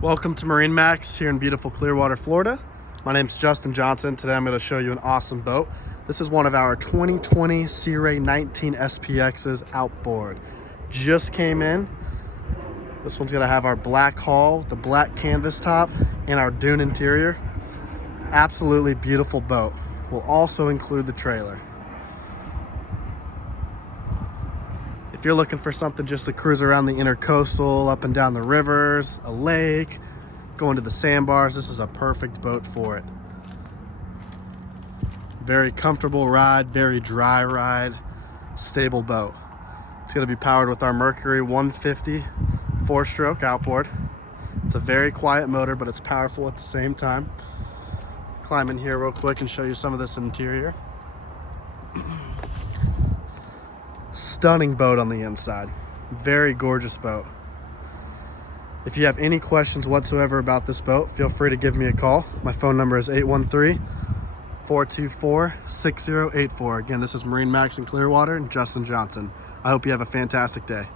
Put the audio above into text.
Welcome to MarineMax here in beautiful Clearwater, Florida. My name is Justin Johnson. Today I'm going to show you an awesome boat. This is one of our 2020 Sea Ray 19 SPX's Outboard. Just came in. This one's going to have our black hull, the black canvas top, and our dune interior. Absolutely beautiful boat. We'll also include the trailer. If you're looking for something just to cruise around the intercoastal, up and down the rivers, a lake, going to the sandbars, this is a perfect boat for it. Very comfortable ride, very dry ride, stable boat. It's going to be powered with our Mercury 150 4-stroke outboard. It's a very quiet motor, but it's powerful at the same time. Climb in here real quick and show you some of this interior. Stunning boat on the inside. Very gorgeous boat. If you have any questions whatsoever about this boat, feel free to give me a call. My phone number is 813-424-6084. Again, this is MarineMax in Clearwater and Justin Johnson. I hope you have a fantastic day.